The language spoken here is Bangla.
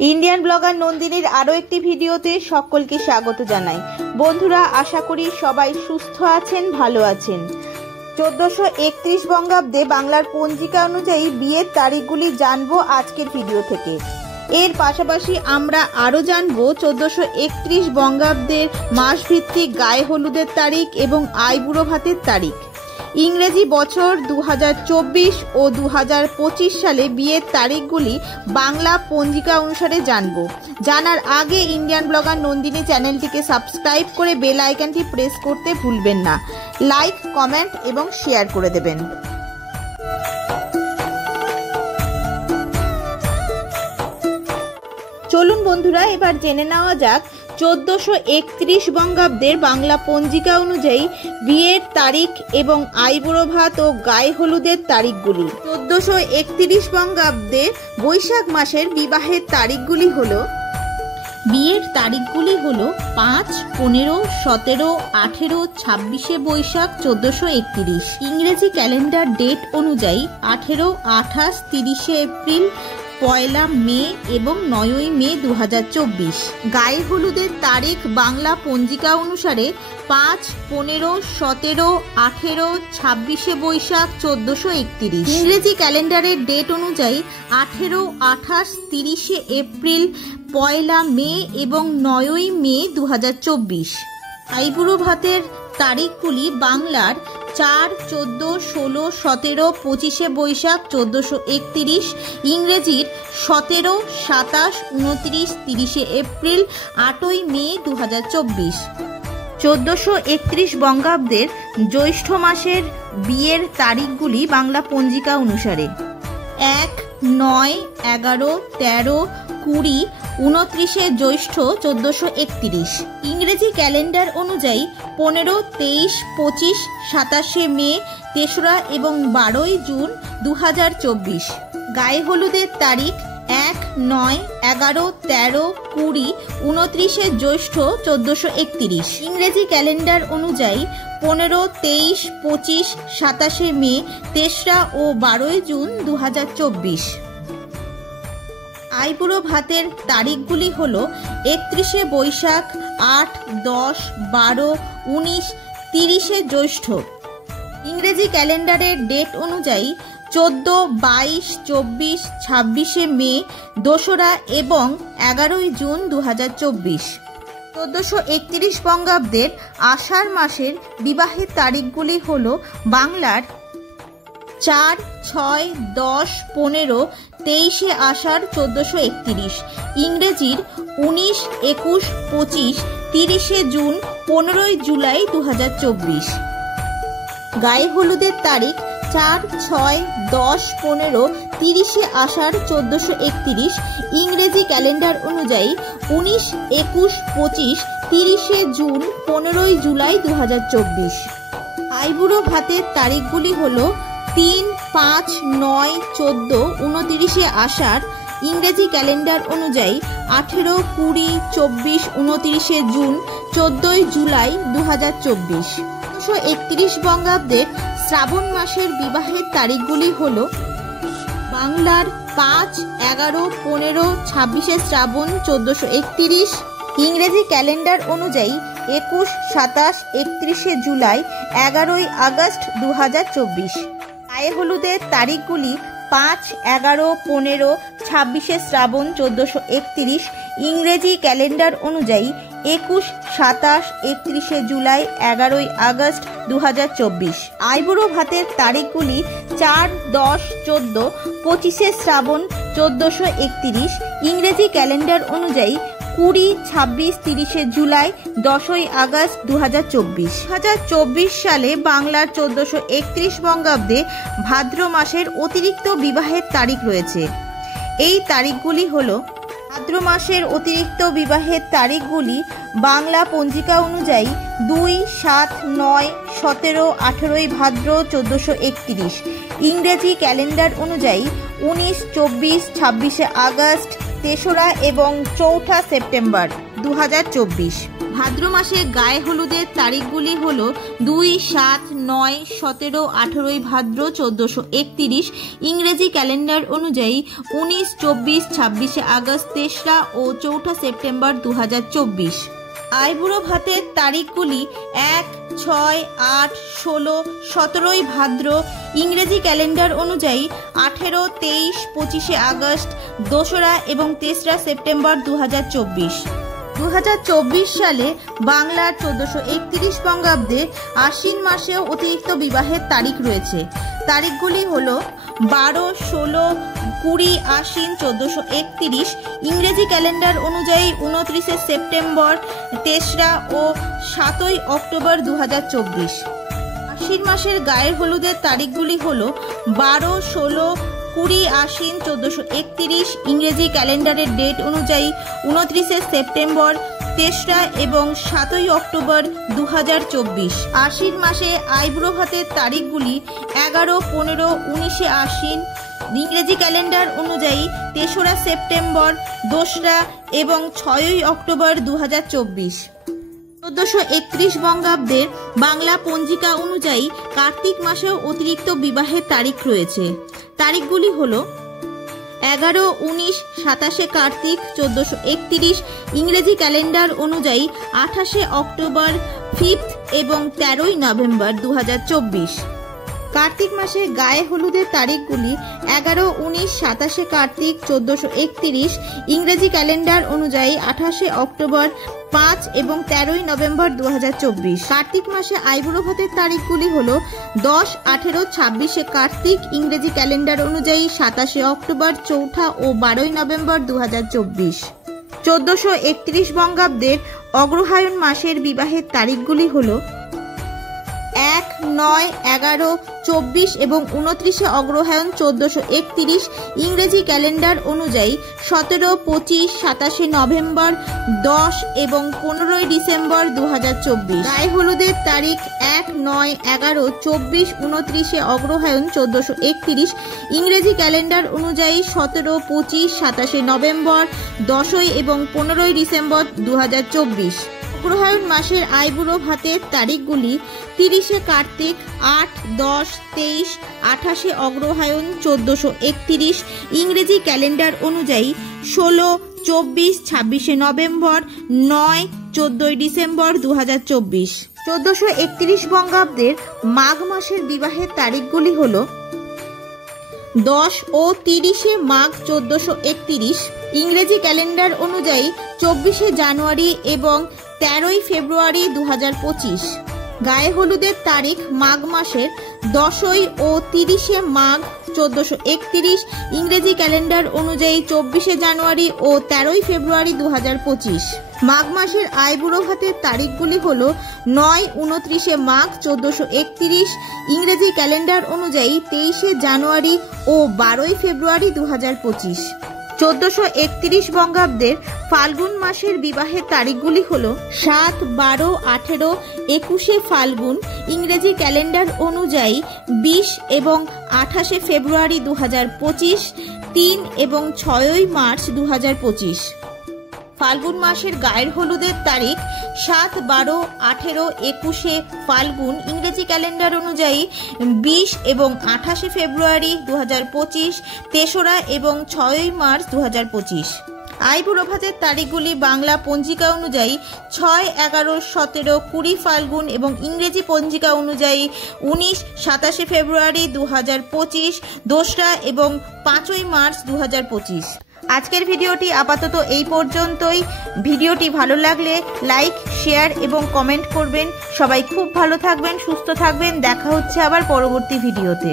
इंडियन ब्लगार नंदिनीर आरो एकटी भिडियोते सकलके स्वागत जानाई। बंधुरा आशा करी सबाई सुस्थ आछेन, भालो आछेन। 1431 बंगाब्दे बांगलार पंजिका अनुयायी बियेर तारीखगुली जानबो आजकेर भिडियो थेके। एर पाशापाशी आमरा आरो जानबो 1431 बंगाब्देर मासभित्तिक गाये हलुदेर तारीख एबं आइबुड़ो भातेर तारीख। इंग्रेजी बछर 2024 और 2025 साले बियेर तारीखगुली बांगला पंजिका अनुसारे जानबो। जानार आगे इंडियन ब्लगार नंदिनी चैनलटिके सबस्क्राइब करे बेल आइकनटी प्रेस करते भूलबेन ना। लाइक, कमेंट एवं शेयर करे देबेन। चलुन बंधुरा एबार जेने नेওয়া যাক 1431 बंगाब्देर बांगला पंजिका अनुयायी बियेर तारीख एवं आइबुड़ो भात और गाये हलुदेर तारीखगुली। 1431 बंगाब्दे बैशाख मासेर विवाहेर तारीखगुली हलो बियेर तारीखगुली हलो 5, 15, 17, 18, 26 बैशाख 1431। इंग्रेजी कैलेंडार डेट अनुयायी 18, 28, 30 एप्रिल, 1 मे एवं 9 मे 2024। गाये हलुदेर तारीख बांगला पंजिका अनुसारे 5, 15, 17, 18, 26 बैशाख 1431। इंग्रेजी कैलेंडारेर डेट अनुयायी 18, 28, 30 एप्रिल, 1 मे एवं 9 मे 2024। आइबुड़ो भातेर तारीखगुली बांगलार 4, 14, 16, 17, 25 बैशाख 1431, इंग्रेजिर 17, 27, 29, 30 एप्रिल, 8 मे 2024। 1431 बंगाब्देर ज्यैष्ठ मासेर बियेर तारीखगुली बांगला पंजिका अनुसारे 1, 9, 11, 13, 20, 29 ज्यैष्ठ 1431। इंग्रेजी कैलेंडार अनुयायी 15, 23, 25, 27 मे, 3रा एवं 12 जून 2024। गाये हलुदेर तारीख 1, 9, 11, 13, 20, 29 ज्यैष्ठ 1431। इंग्रेजी कैलेंडार अनुयायी 15, 23, 25, 27 मे, 3रा और 12 जून 2024। आइबुड़ो भातेर तारीखगुली हलो 31 बैशाख, 8, 10, 12, 19, 30 ज्यैष्ठ। इंग्रेजी कैलेंडारेर डेट अनुयायी 14, 22, 24, 26 मे, 2रा एवं 11 जून 2024। 1431 बंगाब्देर आषाढ़ मासेर विवाहेर तारीखगुली हलो बांगलार 4, 6, 10, 15, 23 आषाढ़ 1431, इंग्रेजिर 19, 21, 25, 30 जून, 15 जुलाई 2024। गाये हलुदेर तारीख 4, 6, 10, 15, 30 आषाढ़ 1431, इंग्रेजी कैलेंडार अनुयायी 19, 21, 25, 30 जून, 15 जुलाई 2024। आइबुड़ो भातेर तारीखगुली हलो 3, 5, 9, 14, 29 आषाढ़, इंग्रेजी कैलेंडार अनुयायी 18, 20, 24, 29 जून, 14 जुलाई 2024। 1431 बंगाब्देर श्रावण मासेर विवाहेर तारीखगुली हलो बांगलार 5, 11, 15, 26 श्रावण 1431, इंग्रेजी कैलेंडार अनुयायी 21, 27, 31 जुलाई, 11 আগস্ট 2024। गाये हलुदेर तारीखगुली 5, 11, 15, 26 श्रावण 1431, इंग्रेजी कैलेंडार अनुयायी 21, 27, 31 जुलाई, 11 আগস্ট 2024। आइबुड़ो भातेर तारीखगुली 4, 10, 14, 25 श्रावण 1431, इंग्रेजी कैलेंडार अनुयायी 20, 26, 30 जुलाई, 10 আগস্ট 2024। 2024 साले बांगलार 1431 बंगाब्दे भाद्र मासेर अतिरिक्त विवाहेर तारीख रयेछे। এই তারিখগুলি হলো ভাদ্র মাসের অতিরিক্ত বিবাহের তারিখগুলি বাংলা পঞ্জিকা অনুযায়ী 2, 7, 9, 17, 18 ভাদ্র 1431, ইংরেজি ক্যালেন্ডার অনুযায়ী 19, 24, 26 আগস্ট, 3রা এবং 4 সেপ্টেম্বর 2024। ভাদ্র মাসে গায়ে হলুদের তারিখগুলি হলো 2, 7, 9, 17, 18 ভাদ্র 1431, ইংরেজি ক্যালেন্ডার অনুযায়ী 19, 24, 26 আগস্ট, 3রা ও 4ঠা সেপ্টেম্বর 2024। আইবুড়ো ভাতের তারিখগুলি 1, 6, 8, 16, 17 ভাদ্র, ইংরেজি ক্যালেন্ডার অনুযায়ী 18, 23, 25 আগস্ট, 2রা এবং 3রা সেপ্টেম্বর 2024। 2024 সালে বাংলার 1431 বঙ্গাব্দে আশ্বিন মাসেও অতিরিক্ত বিবাহের তারিখ রয়েছে। তারিখগুলি হলো 12, 16, 20 আশ্বিন 1431, ইংরেজি ক্যালেন্ডার অনুযায়ী 29 সেপ্টেম্বর, 3রা ও 7ই অক্টোবর 2024। আশ্বিন মাসের গায়ের হলুদের তারিখগুলি হলো 12, 16, 20 আশ্বিন 1431, ইংরেজি ক্যালেন্ডারের ডেট অনুযায়ী 29 সেপ্টেম্বর, 3রা এবং 7ই অক্টোবর 2024। আশ্বিন মাসে আইবুড়ো ভাতের তারিখগুলি 11, 15, 19 আশ্বিন, ইংরেজি ক্যালেন্ডার অনুযায়ী 3রা সেপ্টেম্বর, 2রা এবং 6ই অক্টোবর 2024। 1431 বঙ্গাব্দের বাংলা পঞ্জিকা অনুযায়ী কার্তিক মাসেও অতিরিক্ত বিবাহের তারিখ রয়েছে। তারিখগুলি হলো 11, 19, 27 কার্তিক 1431, ইংরেজি ক্যালেন্ডার অনুযায়ী 28 অক্টোবর, 5th এবং 13ই নভেম্বর 2024। কার্তিক মাসে গায়ে হলুদের তারিখগুলি 11, 19, 27 কার্তিক 1431, ইংরেজি ক্যালেন্ডার অনুযায়ী 28 অক্টোবর, 5 এবং 13ই নভেম্বর 2024। কার্তিক মাসে আইবুড়ো ভাতের তারিখগুলি হলো 10, 18, 26 কার্তিক, ইংরেজি ক্যালেন্ডার অনুযায়ী 27 অক্টোবর, 4ঠা ও 12ই নভেম্বর 2024। 1431 বঙ্গাব্দের অগ্রহায়ণ মাসের বিবাহের তারিখগুলি হলো 1, 9, 11, 24 এবং 29 অগ্রহায়ণ 1431, ইংরেজি ক্যালেন্ডার অনুযায়ী 17, 25, 27 নভেম্বর, 10 এবং 15ই ডিসেম্বর 2024। গায়ে হলুদের তারিখ 1, 9, 11, 24, 29 অগ্রহায়ণ 1431, ইংরেজি ক্যালেন্ডার অনুযায়ী 17, 25, 27 নভেম্বর, 10ই এবং 15ই ডিসেম্বর 2024। অগ্রহায়ণ মাসের আইবুড়ো ভাতের তারিখগুলি 30 কার্তিক, 8, 10, 23, 28 অগ্রহায়ণ 1431, ইংরেজি ক্যালেন্ডার অনুযায়ী 16, 24, 26 নভেম্বর, 9, 14ই ডিসেম্বর 2024। 1431 বঙ্গাব্দের মাঘ মাসের বিবাহের তারিখগুলি হলো 10 ও 30 মাঘ 1431, ইংরেজি ক্যালেন্ডার অনুযায়ী 24 জানুয়ারি এবং 13ই ফেব্রুয়ারি 2025। গায়ে হলুদের তারিখ মাঘ মাসের 10 ও 30 মাঘ 1431, ইংরেজি ক্যালেন্ডার অনুযায়ী 24 জানুয়ারি ও 13ই ফেব্রুয়ারি 2025। মাঘ মাসের আইবুড়ো ভাতের তারিখগুলি হল 9, 29 মাঘ 1431, ইংরেজি ক্যালেন্ডার অনুযায়ী 23 জানুয়ারি ও 12ই ফেব্রুয়ারি 2025। 1431 বঙ্গাব্দের ফাল্গুন মাসের বিবাহের তারিখগুলি হল 7, 12, 18, 21 ফাল্গুন, ইংরেজি ক্যালেন্ডার অনুযায়ী 20 এবং 28 ফেব্রুয়ারি 2025, 3 এবং 6ই মার্চ 2025। ফাল্গুন মাসের গায়ের হলুদের তারিখ 7, 12, 18, 21 ফাল্গুন, ইংরেজি ক্যালেন্ডার অনুযায়ী 20 এবং 28 ফেব্রুয়ারি 2025, 3রা এবং 6ই মার্চ 2025। আইবুড়ো ভাতের তারিখগুলি বাংলা পঞ্জিকা অনুযায়ী 6, 11, 17, 20 ফাল্গুন এবং ইংরেজি পঞ্জিকা অনুযায়ী 19, 27 ফেব্রুয়ারি 2025, 2রা এবং 5ই মার্চ 2025। আজকের ভিডিওটি আপাতত এই পর্যন্তই। ভিডিওটি ভালো লাগলে লাইক, শেয়ার এবং কমেন্ট করবেন। সবাই খুব ভালো থাকবেন, সুস্থ থাকবেন। দেখা হচ্ছে আবার পরবর্তী ভিডিওতে।